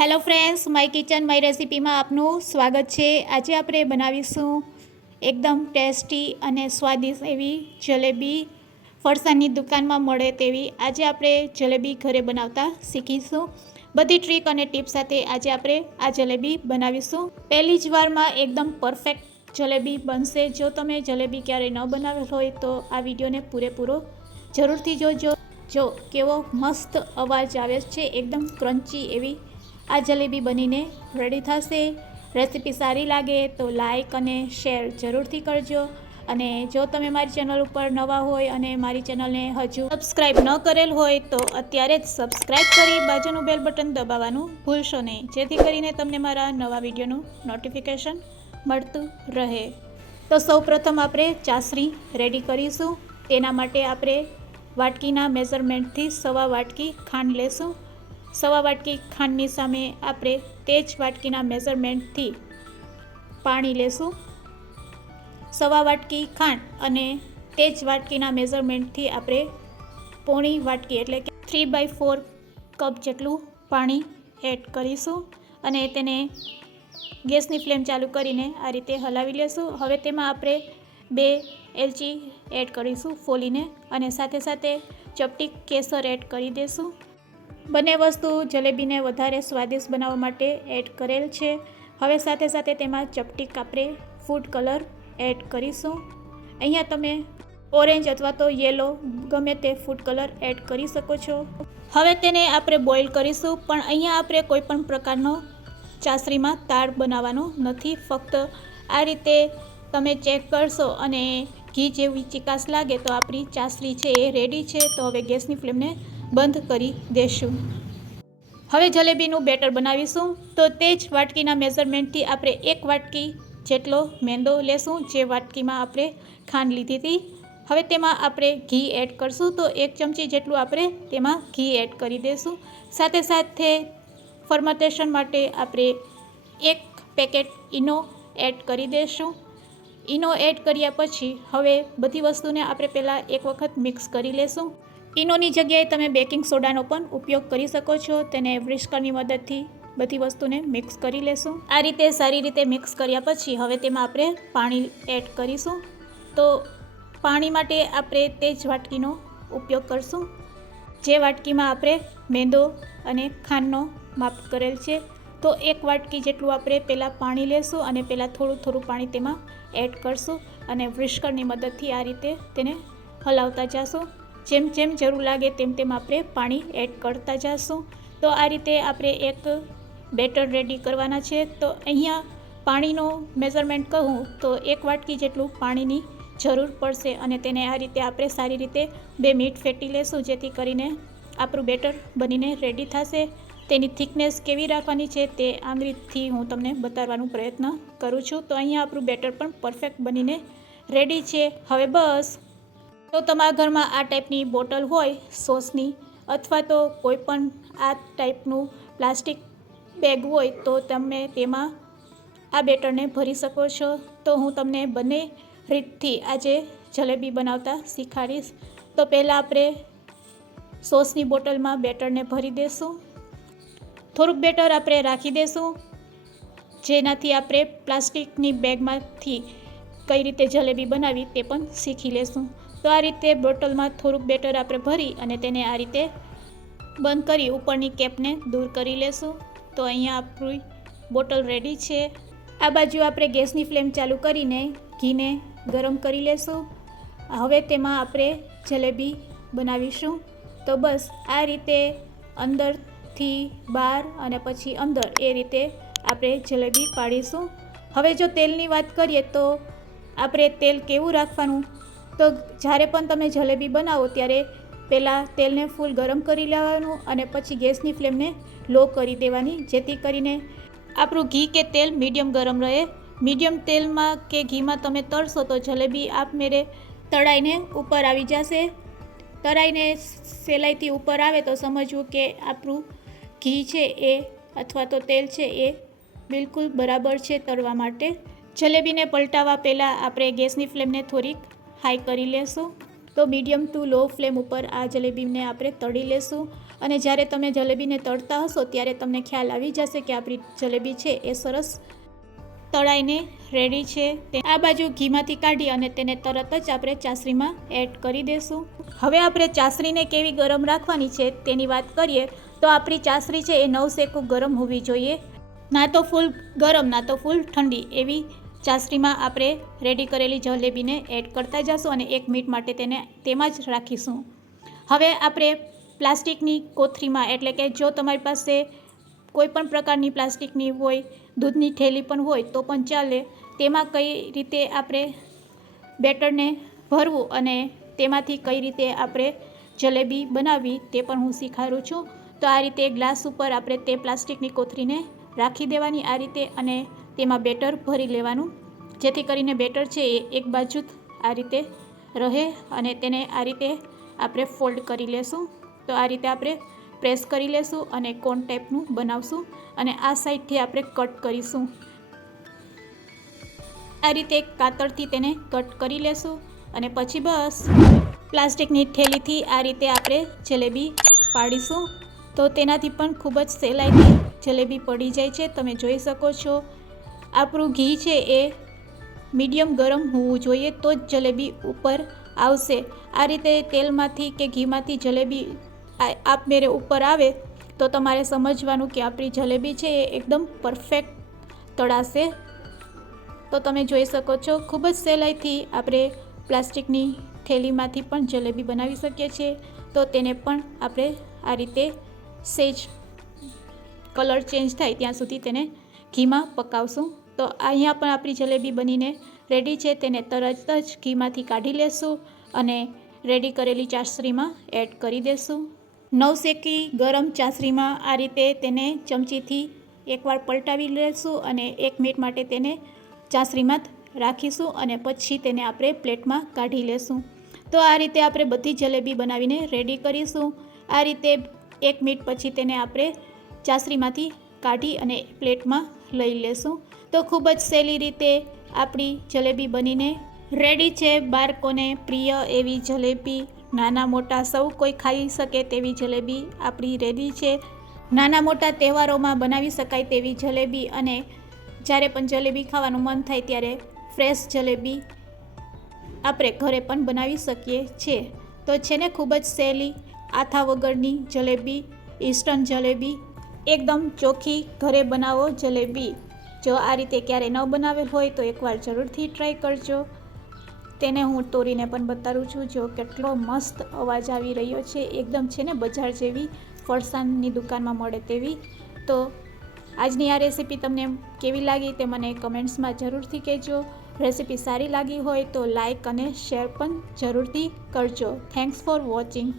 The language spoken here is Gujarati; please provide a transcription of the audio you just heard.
Hello friends, my kitchen, my રેસિપીમાં આપનું સ્વાગત છે. આજે આપણે બનાવીશું એકદમ ટેસ્ટી અને સ્વાદિષ્ટ એવી જલેબી ફરસાણની દુકાનમાં મળે તેવી. આજે આપણે જલેબી ઘરે બનાવતા શીખીશું. બધી ટ્રીક અને ટીપ સાથે આજે આપણે આ જલેબી બનાવીશું. પહેલી જ વારમાં એકદમ પરફેક્ટ જલેબી બનશે. જો તમે જલેબી ક્યારેય ન બનાવેલ હોય તો આ વિડીયોને પૂરેપૂરો જરૂરથી જોજો. જો કેવો મસ્ત અવાજ આવે છે, એકદમ ક્રન્ચી એવી આ જલેબી બનીને રેડી થશે. રેસીપી સારી લાગે તો લાઈક અને શેર જરૂરથી કરજો. અને જો તમે મારી ચેનલ ઉપર નવા હોય અને મારી ચેનલને હજુ સબસ્ક્રાઈબ ન કરેલ હોય તો અત્યારે જ સબસ્ક્રાઈબ કરી બાજુનું બેલ બટન દબાવવાનું ભૂલશો નહીં. જેથી કરીને તમને મારા નવા વિડીયોનું નોટિફિકેશન મળતું રહે. તો સૌપ્રથમ આપણે ચાસણી રેડી કરીશું. તેના માટે આપણે વાટકીના મેઝરમેન્ટથી સવા વાટકી ખાંડ લેશું. સવા વાટકી ખાંડની સામે આપણે તે જ વાટકીના મેઝરમેન્ટથી પાણી લેશું. સવા વાટકી ખાંડ અને તે જ વાટકીના મેઝરમેન્ટથી આપણે પોણી વાટકી એટલે કે થ્રી બાય ફોર કપ જેટલું પાણી એડ કરીશું અને તેને ગેસની ફ્લેમ ચાલુ કરીને આ રીતે હલાવી લેશું. હવે તેમાં આપણે બે એલચી એડ કરીશું ફોલીને અને સાથે સાથે ચપટી કેસર એડ કરી દઈશું બંને વસ્તુ જલેબીને વધારે સ્વાદિષ્ટ બનાવવા માટે એડ કરેલ છે. હવે સાથે સાથે તેમાં ચપટીક આપણે ફૂડ કલર એડ કરીશું. અહીંયા તમે ઓરેન્જ અથવા તો યેલો ગમે તે ફૂડ કલર એડ કરી શકો છો. હવે તેને આપણે બોઇલ કરીશું, પણ અહીંયા આપણે કોઈ પણ પ્રકારનો ચાસણીમાં તાળ બનાવવાનો નથી. ફક્ત આ રીતે તમે ચેક કરશો અને ઘી જેવી ચિકાસ લાગે તો આપણી ચાસણી છે એ રેડી છે. તો હવે ગેસની ફ્લેમને બંધ કરી દેશું. હવે જલેબીનું બેટર બનાવીશું. તો તે જ વાટકીના મેઝરમેન્ટથી આપણે એક વાટકી જેટલો મેંદો લેશું, જે વાટકીમાં આપણે ખાંડ લીધી હતી. હવે તેમાં આપણે ઘી એડ કરશું. તો એક ચમચી જેટલું આપણે તેમાં ઘી એડ કરી દઈશું સાથે સાથે ફર્મેન્ટેશન માટે આપણે એક પેકેટ ઈનો એડ કરી દઈશું ઈનો એડ કર્યા પછી હવે બધી વસ્તુને આપણે પહેલાં એક વખત મિક્સ કરી લેશું. ઈનોની જગ્યાએ તમે બેકિંગ સોડાનો પણ ઉપયોગ કરી શકો છો. તેને વ્રિસ્કરની મદદથી બધી વસ્તુને મિક્સ કરી લેશું. આ રીતે સારી રીતે મિક્સ કર્યા પછી હવે તેમાં આપણે પાણી એડ કરીશું. તો પાણી માટે આપણે તે જ વાટકીનો ઉપયોગ કરશું. જે વાટકીમાં આપણે મેંદો અને ખાંડનો માપ કરેલ છે, તો એક વાટકી જેટલું આપણે પહેલાં પાણી લેશું અને પહેલાં થોડું થોડું પાણી તેમાં એડ કરશું અને વ્રિસ્કરની મદદથી આ રીતે તેને હલાવતા જશું. જેમ જેમ જરૂર લાગે તેમ તેમ આપણે પાણી એડ કરતા જશું. તો આ રીતે આપણે એક બેટર રેડી કરવાના છે. તો અહીંયા પાણીનો મેઝરમેન્ટ કહું તો એક વાટકી જેટલું પાણીની જરૂર પડશે અને તેને આ રીતે આપણે સારી રીતે બે મિનિટ ફેટી લેશું જેથી કરીને આપણું બેટર બનીને રેડી થશે. તેની થિકનેસ કેવી રાખવાની છે તે આંગળીથી હું તમને બતાવવાનો પ્રયત્ન કરું છું. તો અહીંયા આપણું બેટર પણ પરફેક્ટ બનીને રેડી છે. હવે બસ તો તમારા ઘરમાં આ ટાઈપની બોટલ હોય, સોસની, અથવા તો કોઈ પણ આ ટાઈપનું પ્લાસ્ટિક બેગ હોય, તો તમે તેમાં આ બેટરને ભરી શકો છો. તો હું તમને બંને રીતથી આજે જલેબી બનાવતા શીખવાડીશ. તો પહેલાં આપણે સોસની બોટલમાં બેટરને ભરી દઈશું થોડુંક બેટર આપણે રાખી દઈશું જેનાથી આપણે પ્લાસ્ટિકની બેગમાંથી કઈ રીતે જલેબી બનાવી તે પણ શીખી લેશું. તો આ રીતે બોટલમાં થોડુંક બેટર આપણે ભરી અને તેને આ રીતે બંધ કરી ઉપરની કેપને દૂર કરી લેશું. તો અહીંયા આપણી બોટલ રેડી છે. આ બાજુ આપણે ગેસની ફ્લેમ ચાલુ કરીને ઘીને ગરમ કરી લેશું. હવે તેમાં આપણે જલેબી બનાવીશું. તો બસ આ રીતે અંદરથી બહાર અને પછી અંદર એ રીતે આપણે જલેબી પાડીશું. હવે જો તેલની વાત કરીએ તો આપણે તેલ કેવું રાખવાનું? તો જ્યારે પણ તમે જલેબી બનાવો ત્યારે પહેલાં તેલને ફૂલ ગરમ કરી લેવાનું અને પછી ગેસની ફ્લેમને લો કરી દેવાની, જેથી કરીને આપણું ઘી કે તેલ મીડિયમ ગરમ રહે. મીડિયમ તેલમાં કે ઘીમાં તમે તળશો તો જલેબી આપમેળે તળાઈને ઉપર આવી જશે. તળાઈને સેલાઈથી ઉપર આવે તો સમજવું કે આપણું ઘી છે એ અથવા તો તેલ છે એ બિલકુલ બરાબર છે તળવા માટે. જલેબીને પલટાવવા પહેલાં આપણે ગેસની ફ્લેમને થોડીક હાઈ કરી લેશું. તો મીડિયમ ટુ લો ફ્લેમ ઉપર આ જલેબીને આપણે તળી લેશું. અને જ્યારે તમે જલેબીને તળતા હશો ત્યારે તમને ખ્યાલ આવી જશે કે આપણી જલેબી છે એ સરસ તળાઈને રેડી છે. તે આ બાજુ ઘીમાંથી કાઢી અને તેને તરત જ આપણે ચાસણીમાં એડ કરી દઈશું હવે આપણે ચાસણીને કેવી ગરમ રાખવાની છે તેની વાત કરીએ તો આપણી ચાસણી છે એ નવ સેકું ગરમ હોવી જોઈએ. ના તો ફૂલ ગરમ, ના તો ફૂલ ઠંડી એવી ચાસણીમાં આપણે રેડી કરેલી જલેબીને એડ કરતા જશું અને એક મિનિટ માટે તેને તેમાં જ રાખીશું. હવે આપણે પ્લાસ્ટિકની કોથરીમાં એટલે કે જો તમારી પાસે કોઈ પણ પ્રકારની પ્લાસ્ટિકની હોય, દૂધની થેલી પણ હોય, તો પણ ચાલે. તેમાં કઈ રીતે આપણે બેટરને ભરવું અને તેમાંથી કઈ રીતે આપણે જલેબી બનાવવી તે પણ હું શીખવાડું છું. તો આ રીતે ગ્લાસ ઉપર આપણે તે પ્લાસ્ટિકની કોથરીને રાખી દેવાની આ રીતે અને તેમાં બેટર ભરી લેવાનું. જેથી કરીને બેટર છે એ એક બાજુ આ રીતે રહે અને તેને આ રીતે આપણે ફોલ્ડ કરી લેશું. તો આ રીતે આપણે પ્રેસ કરી લેશું અને કોન ટાઈપનું બનાવશું અને આ સાઈડથી આપણે કટ કરીશું. આ રીતે કાતરથી તેને કટ કરી લેશું અને પછી બસ પ્લાસ્ટિકની થેલીથી આ રીતે આપણે જલેબી પાડીશું. તો તેનાથી પણ ખૂબ જ સહેલાઈથી જલેબી પડી જાય છે. તમે જોઈ શકો છો આપણું ઘી છે એ મીડિયમ ગરમ હોવું જોઈએ તો જ જલેબી ઉપર આવશે. આ રીતે તેલમાંથી કે ઘીમાંથી જલેબી આ- આપમેળે ઉપર આવે તો તમારે સમજવાનું કે આપણી જલેબી છે એ એકદમ પરફેક્ટ તળાશે. તો તમે જોઈ શકો છો, ખૂબ જ સહેલાઈથી આપણે પ્લાસ્ટિકની થેલીમાંથી પણ જલેબી બનાવી શકીએ છીએ. તો તેને પણ આપણે આ રીતે સેજ કલર ચેન્જ થાય ત્યાં સુધી તેને ઘીમાં પકાવશું. તો અહીંયા પણ આપણી જલેબી બનીને રેડી છે. તેને તરત જ ઘીમાંથી કાઢી લેશું અને રેડી કરેલી ચાસણીમાં એડ કરી દેશું. નવશેકી ગરમ ચાસણીમાં આ રીતે તેને ચમચીથી એકવાર પલટાવી લેશું અને એક મિનિટ માટે તેને ચાસણીમાં રાખીશું અને પછી તેને આપણે પ્લેટમાં કાઢી લેશું. તો આ રીતે આપણે બધી જલેબી બનાવીને રેડી કરીશું. આ રીતે એક મિનિટ પછી તેને આપણે ચાસણીમાંથી કાઢી અને પ્લેટમાં લઈ લેશું. તો ખૂબ જ સહેલી રીતે આપણી જલેબી બનીને રેડી છે. બાળકોને પ્રિય એવી જલેબી, નાના મોટા સૌ કોઈ ખાઈ શકે તેવી જલેબી આપણી રેડી છે. નાના મોટા તહેવારોમાં બનાવી શકાય તેવી જલેબી અને જ્યારે પણ જલેબી ખાવાનું મન થાય ત્યારે ફ્રેશ જલેબી આપણે ઘરે પણ બનાવી શકીએ છીએ. તો છે ને ખૂબ જ સહેલી આથા વગરની જલેબી ઇસ્ટર્ન જલેબી, એકદમ ચોખ્ખી ઘરે બનાવો જલેબી. જો આ રીતે ક્યારેય ન બનાવેલ હોય તો એકવાર જરૂરથી ટ્રાય કરજો. તેને હું તોરીને પણ બતાવું છું, જો કેટલો મસ્ત અવાજ આવી રહ્યો છે, એકદમ છે ને બજાર જેવી ફરસાણની દુકાનમાં મળે તેવી. તો આજની આ રેસીપી તમને કેવી લાગી તે મને કમેન્ટ્સમાં જરૂરથી કહેજો. રેસીપી સારી લાગી હોય તો લાઈક અને શેર પણ જરૂરથી કરજો. Thanks for watching